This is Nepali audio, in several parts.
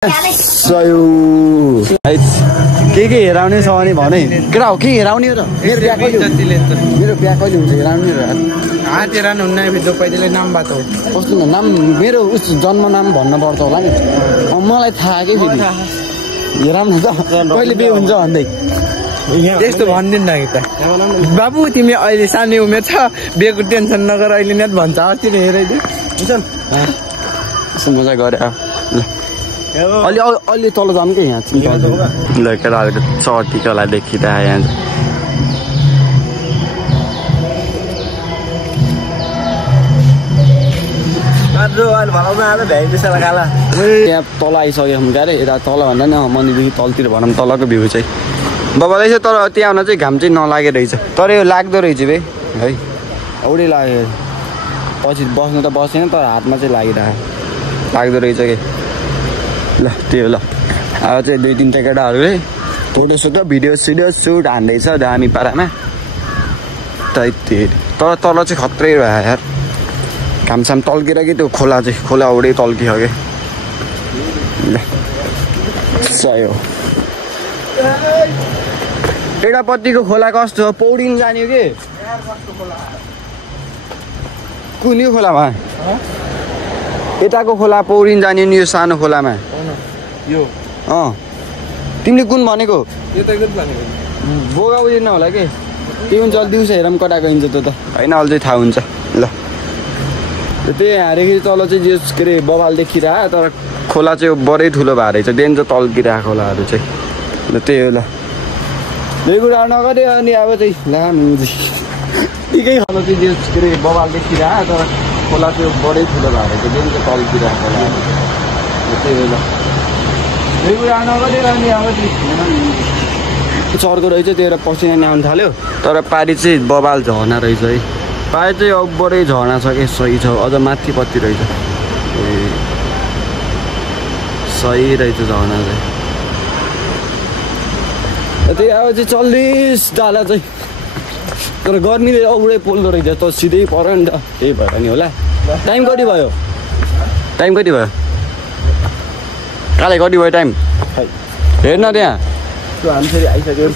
के हेराउने छ भने केटा हो के हेराउने र मेरो बिहा कहिले हुन्छ हेराउने र हात हेराउनु हुन्न भिडियो पहिले नाम बात हो कस्तो नाम मेरो उस जन्म नाम भन्न पर्छ होला नि मलाई थाहा के फेरि हेराउनु त कहिले बिहे हुन्छ भन्दै त्यस्तो भन्दिन न त बाबु तिमी अहिले सानो उमेर छ बिहेको टेन्सन नगर अहिले नेट भन्छ अस्ति हेराइदिउ हुन्छ यसो मजा गरे अलि तल जाऊँ कि यहाँ ल केटाहरूको चटीकोलाई देखिँदा यहाँ त्यहाँ तल आइसक्यो क्यारे यता तल भन्दा नि मन्दिरदेखि तलतिर भनौँ तलको भ्यू चाहिँ बबालाई चाहिँ तर त्यहाँ आउन चाहिँ घाम चाहिँ नलागे रहेछ तर यो लाग्दो रहेछ बे है औडै लाग्यो पछि बस्नु त बसेन तर हातमा चाहिँ लाग्दो रहेछ कि ल त्यो ल अब चाहिँ 2-3 केटाहरूले फोटो भिडियो सुट हान्दैछ दामी पारामा तर तल चाहिँ खत्रै भयो यार घामसाम तल्केर कि त्यो खोला औडै तल्कियो कि ल सही हो एटापट्टिको खोला कस्तो हो पौडिन जाने कि कुन यो खोलामा यताको खोला पौडिन जाने नि यो सानो खोलामा यो तिमीले कुन भनेको बोगा बुझिन होला कि के हुन्छ दिउँसो हेरौँ कटा गइन्छ त्यो त होइन अहिले चाहिँ थाहा हुन्छ ल त्यही हारेखेरि तल चाहिँ जे के अरे बबाल देखिरह तर खोला चाहिँ बडै ठुलो भएर रहेछ देन चाहिँ तल्किरहेको खोलाहरू चाहिँ ल त्यही हो ल यही कुरा नगरे अनि अब चाहिँ लामो ठिकै खोला चाहिँ जे के अरे बबाल देखिरह तर खोला चाहिँ बडै ठुलो भएर रहेछ देन चाहिँ तल्किरहेको खोलाहरू त्यही हो ल यही कुरा नगरेर अनि अब चाहिँ चर्को रहेछ त्यही पसिना ल्याउनु थाल्यो तर पारी चाहिँ बबाल झर्ना रहेछ है पारी चाहिँ अब बडै झर्ना छ कि सही छ अझ माथिपट्टि रहेछ ए सही रहेछ झर्ना चाहिँ त्यही अब चाहिँ चल्दैछ डाला चाहिँ तर गर्मीले औडै पोल्दो रहेछ त सिधै पऱ्यो नि त त्यही भएर नि होला टाइम कति भयो काले कति भयो टाइम हेर्न त्यहाँ हामी फेरि आइसक्यो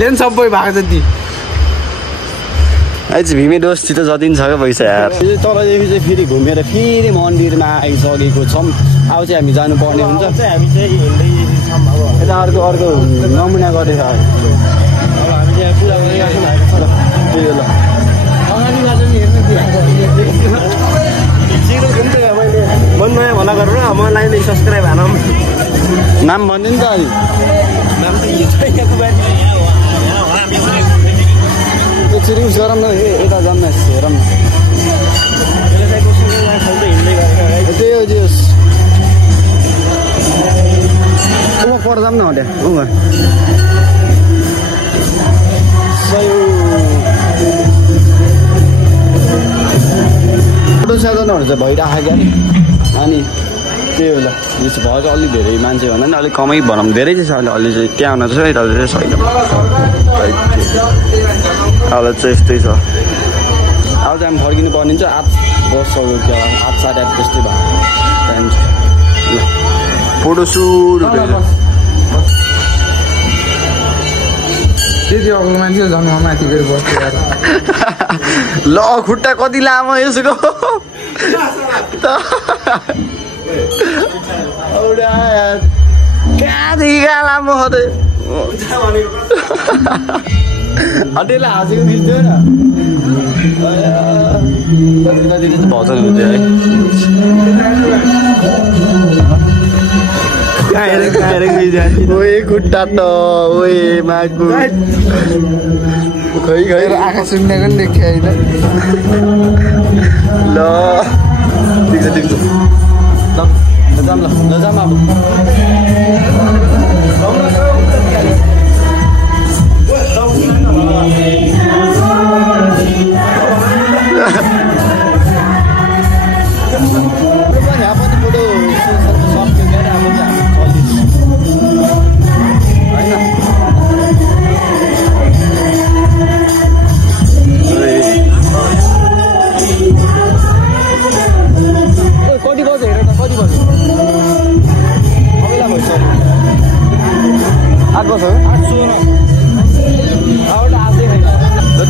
लेन सबै भएको जति अहिले चाहिँ भीमे दोस्ती त जति छ क्या पैसा यार तलदेखि चाहिँ फेरि घुमेर फेरि मन्दिरमा आइसकेको छौँ अब चाहिँ हामी जानुपर्ने हुन्छ हामी चाहिँ यता अर्को नमुना गरेर हामी चाहिँ पुरा गरिरहेको त्यही हो ल मैले भला गरेर मलाई नै सब्सक्राइब हानौँ नाम भन्दैन त अलि नाम त्यो चिरिउस गरौँ न यता जाऊँ न हेरौँ न त्यही हो जोस् पर जाऊँ न हो त्यहाँ फोटो साधनहरू चाहिँ भइरहेको क्या अनि त्यही हो ल यो चाहिँ भयो चाहिँ अलिक धेरै मान्छे भन्दा नि अलिक कमै भनौँ धेरै चाहिँ छ अलि चाहिँ त्यहाँ आउन चाहिँ यता चाहिँ छैन अब चाहिँ यस्तै छ अब चाहिँ हामी फर्किनु पर्ने चाहिँ 8 बज्यो क्या 8 साढे 8 त्यस्तै भयो फोटो सुट त्यति अब मान्छे जन्म माथि गएर बस्छ ल खुट्टा कति लामो यसको कहाँदेखि कहाँ लामो खै हटेला हाँसेको खिच्थ्यो न भजन हुन्थ्यो है ओए खुट्टा त ओए मागु खै आँखा सुन्नेको नि देख्यो होइन ल ठिक छ ल जाम अब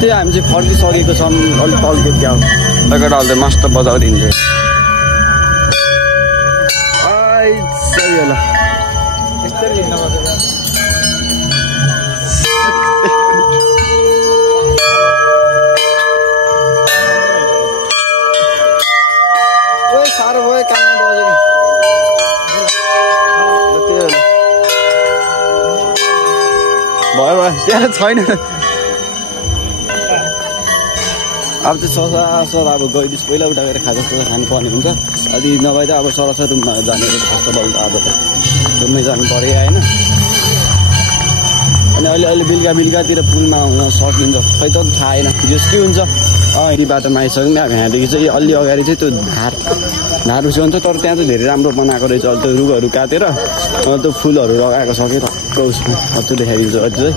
त्यही हामी चाहिँ फर्किसकेको छौँ अलिक टल्के क्या हो केटा अहिले मस्त बजाउँदिन्छ सही होला साह्रो भयो काम बजेको भयो त्यहाँ छैन अब चाहिँ सर अब गइदियोस् पहिला उठाएर खाजा खानुपर्ने हुन्छ अलि नभए त अब सरसर रुममा जाने फर्स्ट अफ अल त अब त रुममै जानु पऱ्यो होइन अनि अहिले बेलुकातिर पुलमा आउन सकिन्छ खै त थाहा छैन जस के हुन्छ यही बाटोमा आइसक्यौँ नि अब यहाँदेखि चाहिँ अलि अगाडि चाहिँ त्यो धार उसिन्छ तर त्यहाँ चाहिँ धेरै राम्रो बनाएको रहेछ अहिले त्यो रुखहरू काटेर त्यो फुलहरू लगाएको छ कि टक्क उसमा त्यो देखाइदिन्छ अहिले चाहिँ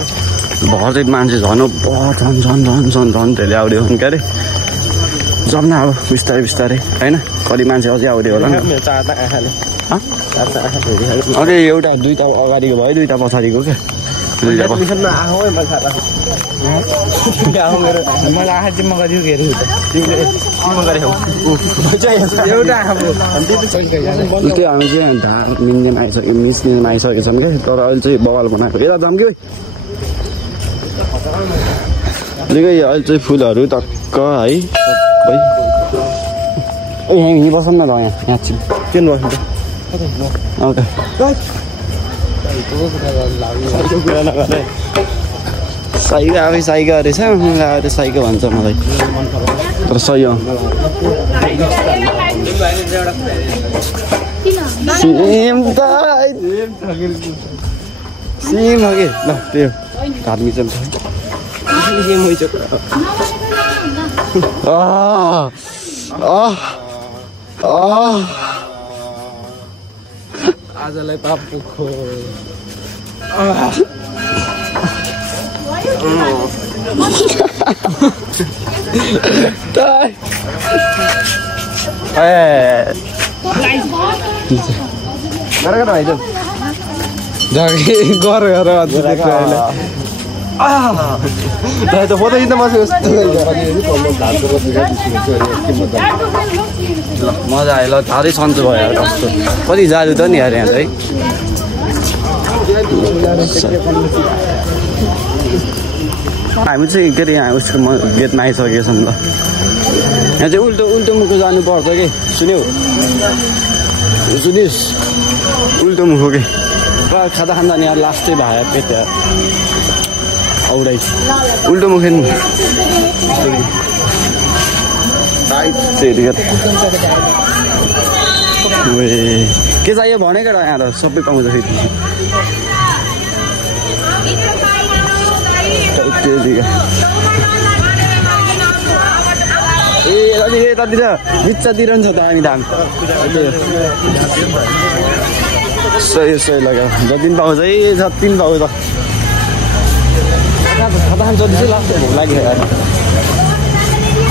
भर चाहिँ मान्छे झन् झन् धेरै आउँदै हो क्या अरे जाउँ न अब बिस्तारै होइन कति मान्छे अझै आउँदै होला नि अरे एउटा दुईवटा अगाडिको भयो दुईवटा पछाडिको क्या त्यो हामी चाहिँ धार मिस्ने आइसकेको छौँ क्या तर अहिले चाहिँ बवाल बनाएको यता जाऊँ कि अहिले चाहिँ फुलहरू टक्क है यहीँ बसौँ न ल यहाँ किन बस्नु ओके साइगा रहेछ मलाई साइगा भन्छ मलाई तर सही हो सिम हो कि ल त्यो धार्मिक चल्छ आजलाई पापको मजा आयो ल साह्रै सन्चो भयो कस्तो कति जादु त नि यार यहाँ चाहिँ हामी चाहिँ के अरे यहाँ उसको गेटमा आइसकेको छौँ ल यहाँ चाहिँ उल्टो मुखको जानुपर्छ कि सुन्यौ सुनिस् उल्टो मुखो कि खाँदा नि यार लास्टै भयो पेट यार औडै उल्टो मुखे नि के चाहियो भनेको यहाँ त सबै पाउँछ फेरि ए यतातिर बिच्चातिर नि छ त हामी धान सही लाग्यो जति पनि पाउँछ है जति पनि पाउँछ खान जति चाहिँ लाग्छ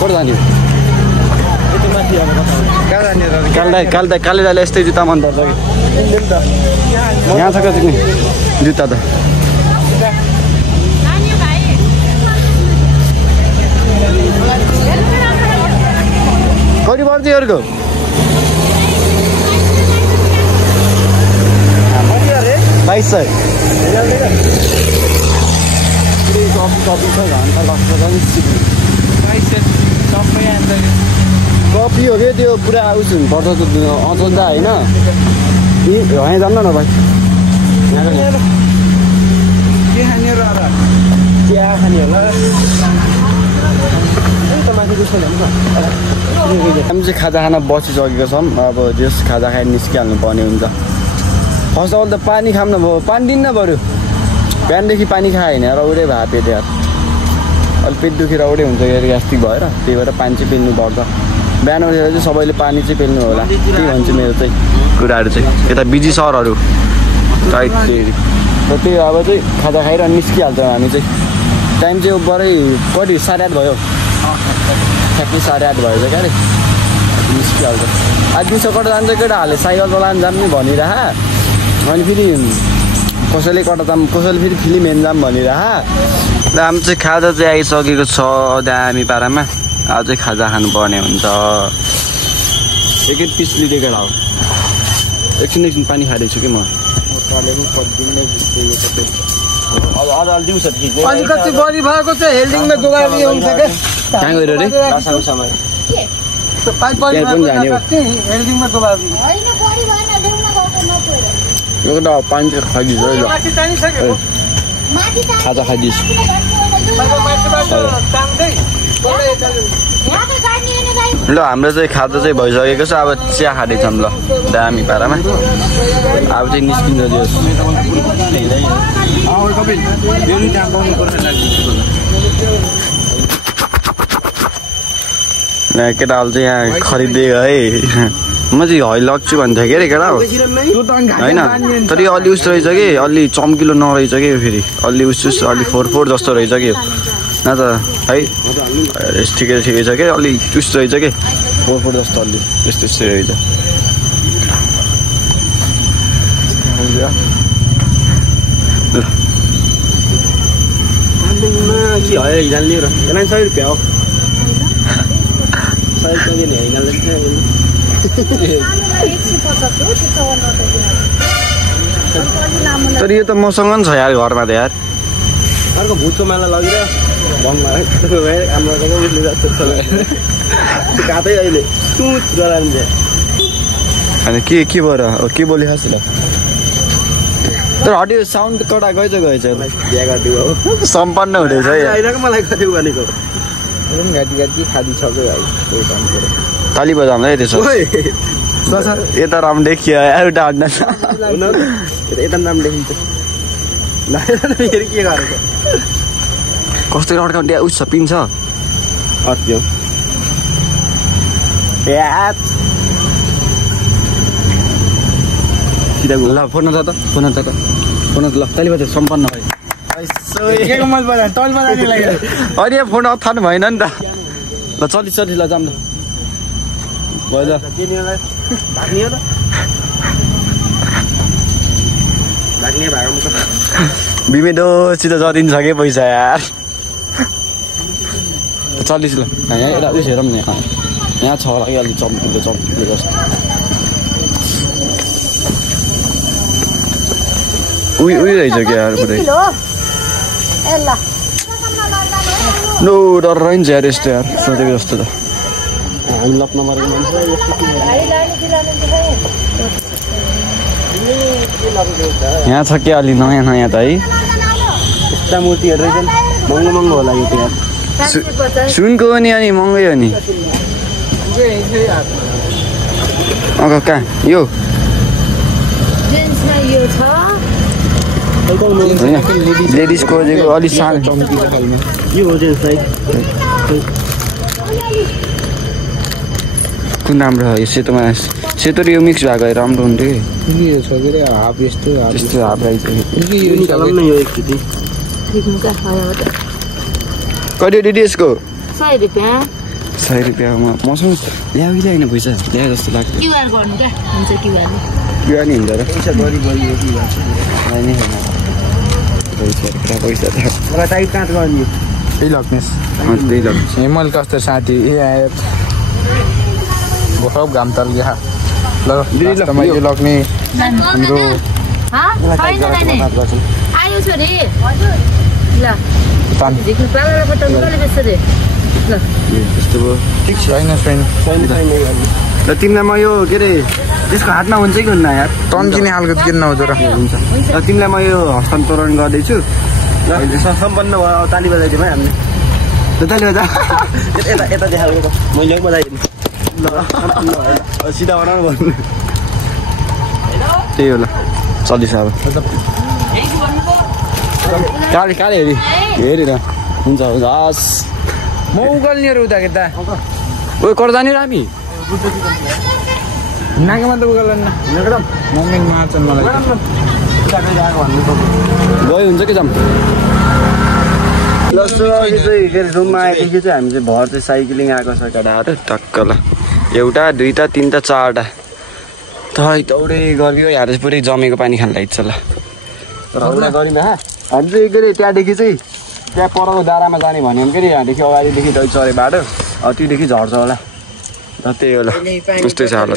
भोक लाग्यो कता जाने काले दाले यस्तै जुत्ता मन पर्छ कि यहाँ छ कति जुत्ता त कति पर्छ अरूको 2200 कपी हो कि त्यो पुरा उस हुनुपर्छ अचन्दा होइन यहाँ जान्न न भाइ चिया खाने होला हामी चाहिँ खाजा खान बसिसकेको छौँ अब जस खाजा खाएर निस्किहाल्नु पर्ने हुन्छ फर्स्ट अफ अल त पानी खाऊँ न भयो पानी दिन्न बरु बिहानदेखि पानी खायो होइन रौडे भयो पेट यार अलिक पेट दुखेर रौडे हुन्छ यार ग्यास्ट्रिक भएर त्यही भएर पानी चाहिँ पेल्नु पर्छ बिहान उठेर चाहिँ सबैले पानी चाहिँ पेल्नु होला त्यही भन्छ मेरो चाहिँ कुराहरू चाहिँ यता बिजी सरहरू टाइट त्यही अब चाहिँ खाजा खाएर निस्किहाल्छौँ हामी चाहिँ टाइम चाहिँ बरै कति 8:30 भयो ठ्याक्कै 8:30 भयो क्या अरे निस्किहाल्छ आज दिउँसो कता जान्छ केटाहरूले साइकल चलाउनु जानु भनिरह अनि फेरि कसैले कता जाम कसैले फेरि फिल्म हेर्न जाम भनिरह र हाम्रो चाहिँ खाजा चाहिँ आइसकेको छ दामी पारामा आज चाहिँ खाजा खानुपर्ने हुन्छ एक पिस लिँदै हो एकछिन पानी खाँदैछु कि म अलिकति बढी भएको चाहिँ हेल्डिङमा दुगाली हुन्छ क्या कहाँ गएर रे हेल्डिङमा दुगाली एउटा पानी चाहिँ खाइदिन्छु खाजा खाइदिन्छु ल हाम्रो चाहिँ खाजा चाहिँ भइसकेको छ अब चिया खाँदैछौँ ल दामी पारामा अब चाहिँ निस्किन्छ केटाहरू चाहिँ यहाँ खरिदे है म चाहिँ है लग्छु भन्थ्यो कि अरे केटा हो होइन तर यो अलि उस्तो रहेछ कि अलि चम्किलो नरहेछ कि फेरि अलि उस अलि फोर जस्तो रहेछ कि न त है ठिकै छ कि अलि चुस रहेछ कि फोर जस्तो अलि यस्तो रहेछ के है हिजो लिएर यसलाई 100 रुपियाँ हो 100 रुपियाँ तर यो त मसँग नि छ यार घरमा त यार अर्को भुटको माला लगेर भङमा कातै अहिले होइन के भएर के बोलिखास् ल तर हटियो साउन्ड कडा गएछ बिहा गरिदियो सम्पन्न हुँदैछ मलाई गरिदियो भनेको गाडी खादी छ ताली बजाउँदै त्यसो यता राम देखियो एउटा हट्न यता नाम देखिन्छ फेरि के गरेको कस्तो अड्काउने उस पिन्छ अट्यो ल फोन ल ताली बजा सम्पन्न भयो अनि फोन अथानु भएन नि त ल चलि ल जाम ल भयो बिमेडोसित जतिन्छ कि पैसा यार चल्लिस ल यहाँ एउटा उस हेरौँ न यहाँ छ होला कि अलिक चम्किलो जस्तो उयो रहेछ क्या यार पुरै नो डर रहन्छ यार यस्तो यार सोधेको जस्तो त यहाँ छ क्या अलि नयाँ त है यस्ता मूर्तिहरू रहेछन् महँगो होला यो त यार सुनको हो नि अनि महँगै हो नि कहाँ यो लेडिज खोजेको अलिक सानो कुन राम्रो हो यो सेतोमा सेतो र यो मिक्स भएको राम्रो हुन्थ्यो कि हाफ यस्तो हाफ राइस कति दिदी यसको 100 रुपियाँ मसँग ल्याउ कि ल्याएन पैसा ल्याए जस्तो लाग्छ क्युआर गर्नु क्या हुन्छ क्युआर नि हुन्छ र पैसा पैसा मलाई टाइट काट गर्ने त्यही लग्नेस हेमल कस्तो साथी बहुत घाम तल यहाँ ल यो लग्ने हाम्रो आयो छ रे ल देखि पाला पटाउनु कसले बेच्छ रे ल त्यस्तो भयो ठिक छैन छैन ल तिमीलाई म यो के अरे त्यसको हातमा हुन्छ कि हुन्न यार तन्किने खालको किन्न हुँदो र हुन्छ ल तिमीलाई म यो हस्तान्तरण गर्दैछु ल सम्पन्न भयो ताली बजाइदिउँ है हामीले ल ताली बजा यता यता देखाएको मैले बजाइदिनु ल सिधा बनाउनु भन्नु त्यही हो ल चल्दैछ अब काले काले हेरि न हुन्छ हस् म उगल्ने उता के त ओ कर जाने र हामी नाकामा त उगल्दैन मम्मी मार्छन् मलाई गयो हुन्छ कि जाम ल सो अघि चाहिँ के अरे रुममा आएदेखि चाहिँ हामी चाहिँ भर चाहिँ साइक्लिङ आएको छ केटाहरू टक्क ल एउटा दुईवटा तिनवटा चारवटा दौडे गरियो यहाँ चाहिँ पुरै जमेको पानी खान लाग्छ ल झगडा गरिन हा हामी चाहिँ के अरे त्यहाँदेखि चाहिँ त्यहाँ परको दारामा जाने भन्यो भने के अरे यहाँदेखि अगाडिदेखि दै चढे बाटो त्योदेखि झर्छ होला त्यही होला त्यस्तै छ होला